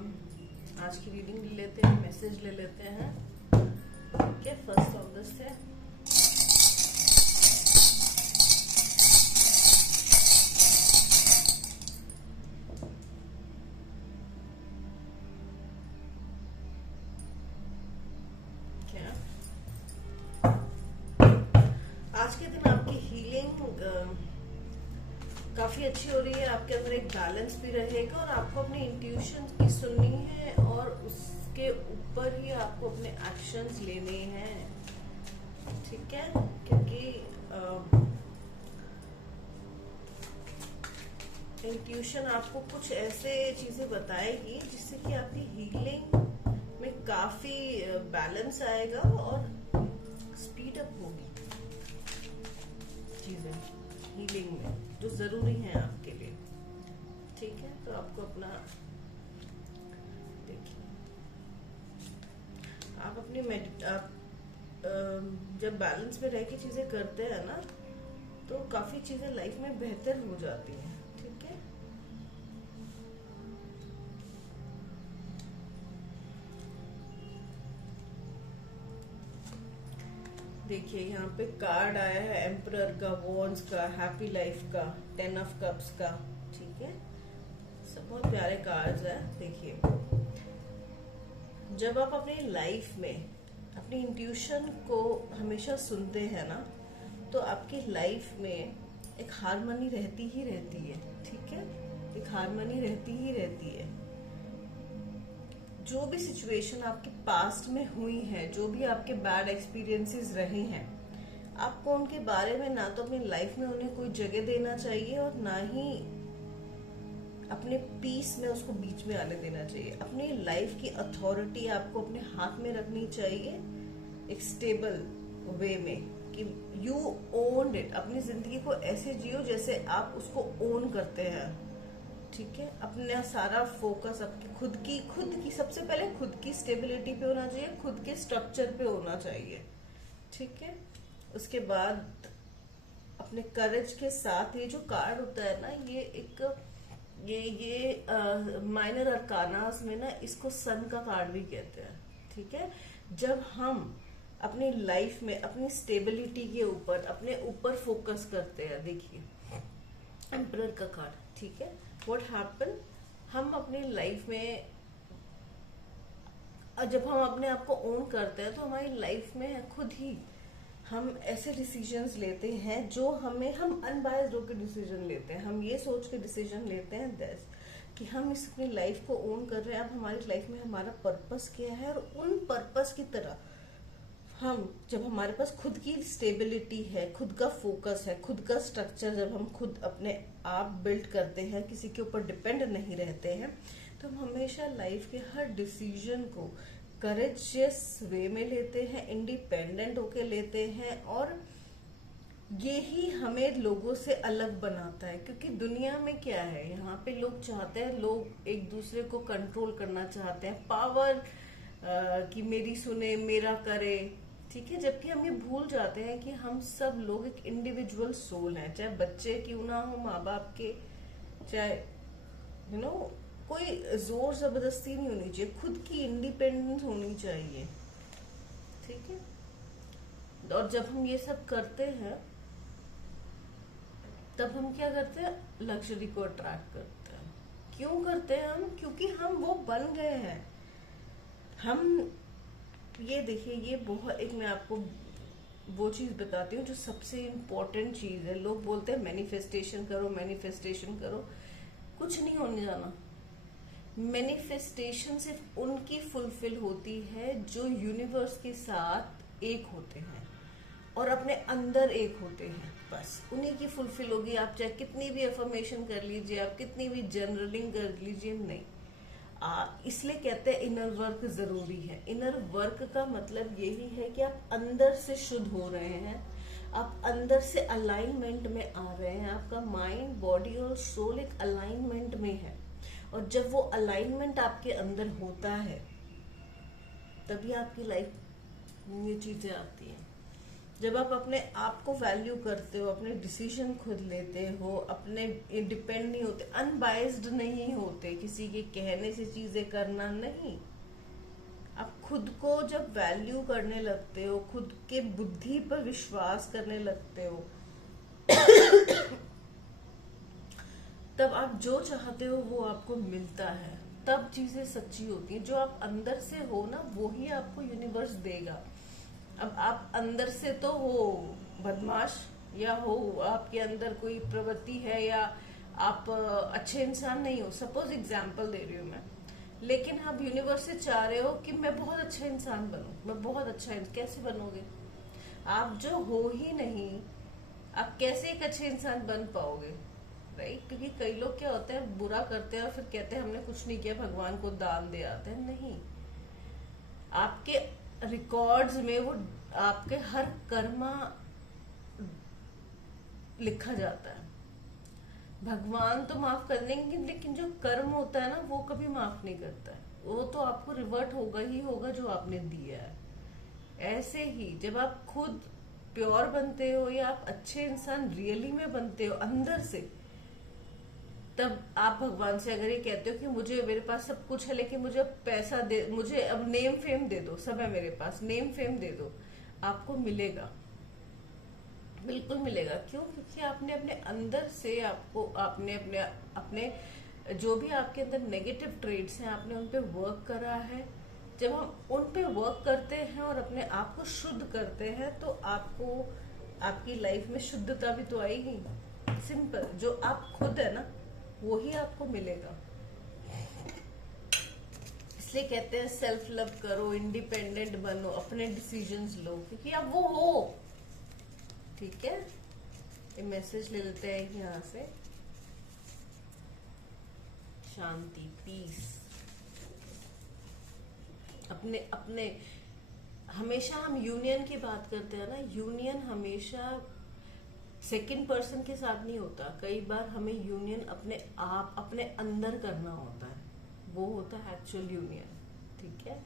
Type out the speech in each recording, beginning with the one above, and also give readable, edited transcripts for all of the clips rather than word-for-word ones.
आज की रीडिंग ले लेते हैं, मैसेज ले लेते हैं। ठीक है, फर्स्ट ऑगस्ट है। आज के दिन आपकी हीलिंग काफी अच्छी हो रही है। आपके अंदर एक बैलेंस भी रहेगा और आपको अपनी इंट्यूशन की सुननी है और उसके ऊपर ही आपको अपने एक्शंस लेने हैं। ठीक है, क्योंकि इंट्यूशन आपको कुछ ऐसे चीजें बताएगी जिससे कि आपकी हीलिंग में काफी बैलेंस आएगा और स्पीड अप होगी चीजें हीलिंग में, जो जरूरी है आपके लिए। ठीक है, तो आपको अपना देखिए, आप अपनी जब बैलेंस में रह के चीजें करते हैं ना, तो काफी चीजें लाइफ में बेहतर हो जाती हैं। ठीक है, देखिए यहाँ पे कार्ड आया है एम्परर का, वॉन्ड्स का, हैप्पी लाइफ का, 10 ऑफ कप्स का। ठीक है, सब बहुत प्यारे कार्ड्स हैं। देखिए, जब आप अपनी लाइफ में अपनी इंट्यूशन को हमेशा सुनते हैं ना, तो आपकी लाइफ में एक हार्मनी रहती ही रहती है। ठीक है, एक हार्मनी रहती ही रहती है। जो भी सिचुएशन आपके पास्ट में हुई है, जो भी आपके बैड एक्सपीरियंसेस रहे हैं, आपको उनके बारे में ना तो अपनी लाइफ में उन्हें कोई जगह देना चाहिए और ना ही अपने पीस में उसको बीच में आने देना चाहिए। अपनी लाइफ की अथॉरिटी आपको अपने हाथ में रखनी चाहिए, एक स्टेबल वे में, कि यू ओन्ड इट। अपनी जिंदगी को ऐसे जियो जैसे आप उसको ओन करते हैं। ठीक है, अपना सारा फोकस आपकी खुद की सबसे पहले खुद की स्टेबिलिटी पे होना चाहिए, खुद के स्ट्रक्चर पे होना चाहिए। ठीक है, उसके बाद अपने करेज के साथ, ये जो कार्ड होता है ना, ये एक ये माइनर अरकानास में ना इसको सन का कार्ड भी कहते हैं। ठीक है, जब हम अपनी लाइफ में अपनी स्टेबिलिटी के ऊपर, अपने ऊपर फोकस करते हैं, देखिए एम्परर का कार्ड। ठीक है, व्हाट हैपन, हम अपनी लाइफ में जब हम अपने आप को ओन करते हैं तो हमारी लाइफ में खुद ही हम ऐसे डिसीजंस लेते हैं जो हम अनबायस्ड होकर डिसीजन लेते हैं। हम ये सोच के डिसीजन लेते हैं दैस कि हम इस अपनी लाइफ को ओन कर रहे हैं। अब हमारी लाइफ में हमारा पर्पस क्या है, और उन पर्पस की तरह हम, जब हमारे पास खुद की स्टेबिलिटी है, खुद का फोकस है, खुद का स्ट्रक्चर, जब हम खुद अपने आप बिल्ड करते हैं, किसी के ऊपर डिपेंड नहीं रहते हैं, तो हम हमेशा लाइफ के हर डिसीजन को करेजियस वे में लेते हैं, इंडिपेंडेंट होके लेते हैं। और यही हमें लोगों से अलग बनाता है, क्योंकि दुनिया में क्या है, यहाँ पे लोग चाहते हैं, लोग एक दूसरे को कंट्रोल करना चाहते हैं, पावर कि मेरी सुने, मेरा करे। ठीक है, जबकि हम ये भूल जाते हैं कि हम सब लोग एक इंडिविजुअल सोल हैं, चाहे बच्चे क्यों ना हो माँ बाप के, चाहे कोई जोर जबरदस्ती नहीं होनी चाहिए, खुद की इंडिपेंडेंस होनी चाहिए। ठीक है, और जब हम ये सब करते हैं तब हम क्या करते हैं, लग्जरी को अट्रैक्ट करते हैं। क्यों करते हैं हम? क्योंकि हम वो बन गए हैं। हम ये देखिए, ये बहुत, एक मैं आपको वो चीज बताती हूँ जो सबसे इम्पोर्टेंट चीज है। लोग बोलते हैं मैनिफेस्टेशन करो, मैनिफेस्टेशन करो, कुछ नहीं होने जाना। मैनिफेस्टेशन सिर्फ उनकी फुलफिल होती है जो यूनिवर्स के साथ एक होते हैं और अपने अंदर एक होते हैं, बस उन्हीं की फुलफिल होगी। आप चाहे कितनी भी अफर्मेशन कर लीजिए, आप कितनी भी जनरलिंग कर लीजिए, नहीं। इसलिए कहते हैं इनर वर्क जरूरी है। इनर वर्क का मतलब यही है कि आप अंदर से शुद्ध हो रहे हैं, आप अंदर से अलाइनमेंट में आ रहे हैं, आपका माइंड, बॉडी और सोल एक अलाइनमेंट में है। और जब वो अलाइनमेंट आपके अंदर होता है, तभी आपकी लाइफ में ये चीजें आती हैं। जब आप अपने आप को वैल्यू करते हो, अपने डिसीजन खुद लेते हो, अपने डिपेंड नहीं होते, अनबाइज्ड नहीं होते, किसी के कहने से चीजें करना नहीं, आप खुद को जब वैल्यू करने लगते हो, खुद के बुद्धि पर विश्वास करने लगते हो, तब आप जो चाहते हो वो आपको मिलता है। तब चीजें सच्ची होती हैं। जो आप अंदर से हो ना, वो ही आपको यूनिवर्स देगा। अब आप अंदर से तो हो बदमाश, या हो आपके अंदर कोई प्रवृत्ति है, या आप अच्छे इंसान नहीं हो, सपोज एग्जाम्पल दे रही हूँ मैं, लेकिन आप यूनिवर्स से चाह रहे हो कि मैं बहुत अच्छा इंसान बनूं, मैं बहुत अच्छा कैसे बनोगे? आप जो हो ही नहीं, आप कैसे एक अच्छे इंसान बन पाओगे? राइट? क्योंकि कई लोग क्या होते हैं, बुरा करते हैं और फिर कहते हैं हमने कुछ नहीं किया, भगवान को दान दे आते हैं। नहीं, आपके रिकॉर्ड्स में वो आपके हर कर्मा लिखा जाता है। भगवान तो माफ कर देंगे, लेकिन जो कर्म होता है ना, वो कभी माफ नहीं करता है। वो तो आपको रिवर्ट होगा ही होगा जो आपने दिया है। ऐसे ही जब आप खुद प्योर बनते हो, या आप अच्छे इंसान रियली में बनते हो अंदर से, तब आप भगवान से अगर ये कहते हो कि मुझे, मेरे पास सब कुछ है लेकिन मुझे अब पैसा दे, मुझे अब नेम फेम दे दो, सब है मेरे पास, नेम फेम दे दो, आपको मिलेगा, बिल्कुल मिलेगा। क्यों? क्योंकि आपने अपने अंदर से, आपने अपने अपने जो भी आपके अंदर नेगेटिव ट्रेड्स हैं, आपने उन पे वर्क करा है। जब हम उन पे वर्क करते हैं और अपने आप को शुद्ध करते हैं, तो आपको आपकी लाइफ में शुद्धता भी तो आएगी। सिंपल, जो आप खुद है ना, वो ही आपको मिलेगा। इसलिए कहते हैं सेल्फ लव करो, इंडिपेंडेंट बनो, अपने डिसीजंस लो, क्योंकि आप वो हो। ठीक है, ये मैसेज ले लेते हैं यहाँ से। शांति, पीस। अपने अपने हमेशा हम यूनियन की बात करते हैं ना, यूनियन हमेशा सेकंड पर्सन के साथ नहीं होता। कई बार हमें यूनियन अपने आप, अपने अंदर करना होता है, वो होता है एक्चुअल यूनियन। ठीक है,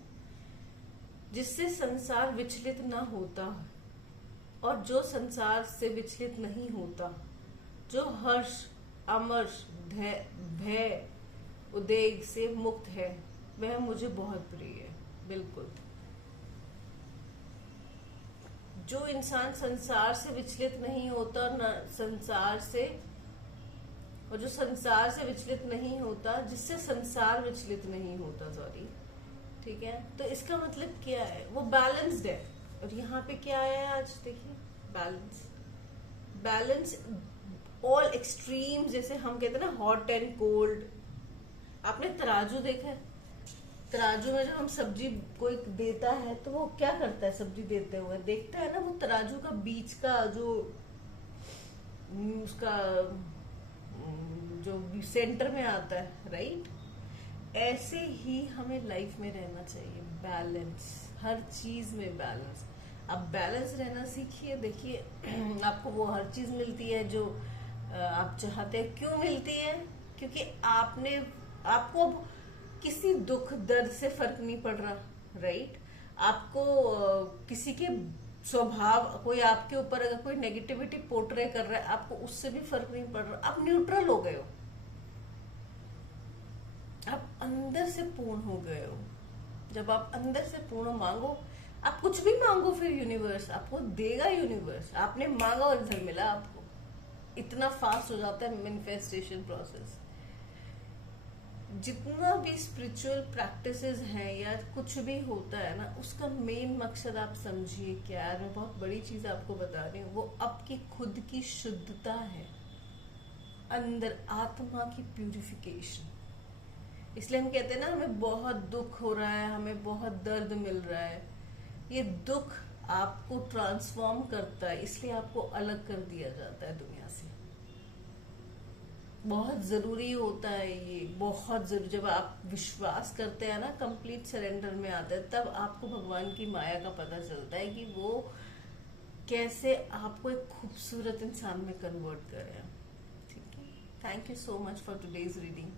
जिससे संसार विचलित ना होता, और जो संसार से विचलित नहीं होता, जो हर्ष, अमर्ष, भय, उद्वेग से मुक्त है, वह मुझे बहुत प्रिय है। बिल्कुल, जो इंसान संसार से विचलित नहीं होता, ना संसार से, और जो संसार से विचलित नहीं होता, जिससे संसार विचलित नहीं होता, सॉरी, ठीक है, तो इसका मतलब क्या है? वो बैलेंस्ड है। और यहाँ पे क्या है आज, देखिए, बैलेंस। बैलेंस, ऑल एक्सट्रीम, जैसे हम कहते हैं ना, हॉट एंड कोल्ड। आपने तराजू देखा है? तराजू में जब हम सब्जी कोई देता है, तो वो क्या करता है? सब्जी देते हुए देखता है ना, वो तराजू का बीच का जो उसका जो सेंटर में आता है, राइट? ऐसे ही हमें लाइफ में रहना चाहिए, बैलेंस, हर चीज में बैलेंस। आप बैलेंस रहना सीखिए। देखिए, आपको वो हर चीज मिलती है जो आप चाहते हैं। क्यों मिलती है? क्योंकि आपको अब किसी दुख दर्द से फर्क नहीं पड़ रहा, राइट? आपको किसी के स्वभाव, कोई आपके ऊपर अगर कोई नेगेटिविटी पोर्ट्रे कर रहा है, आपको उससे भी फर्क नहीं पड़ रहा। आप न्यूट्रल हो गए हो, आप अंदर से पूर्ण हो गए हो। जब आप अंदर से पूर्ण मांगो, आप कुछ भी मांगो, फिर यूनिवर्स आपको देगा। यूनिवर्स, आपने मांगा और रिजल्ट मिला आपको। इतना फास्ट हो जाता है मैनिफेस्टेशन प्रोसेस। जितना भी स्पिरिचुअल प्रैक्टिसेस हैं या कुछ भी होता है ना, उसका मेन मकसद आप समझिए क्या है। मैं बहुत बड़ी चीज आपको बता रही हूँ, वो आपकी खुद की शुद्धता है, अंदर आत्मा की प्यूरिफिकेशन। इसलिए हम कहते हैं ना, हमें बहुत दुख हो रहा है, हमें बहुत दर्द मिल रहा है। ये दुख आपको ट्रांसफॉर्म करता है, इसलिए आपको अलग कर दिया जाता है दुनिया से। बहुत जरूरी होता है ये, बहुत जरूरी। जब आप विश्वास करते हैं ना, कंप्लीट सरेंडर में आते हैं, तब आपको भगवान की माया का पता चलता है कि वो कैसे आपको एक खूबसूरत इंसान में कन्वर्ट कर रहे हैं। ठीक है, thank you so much for today's reading.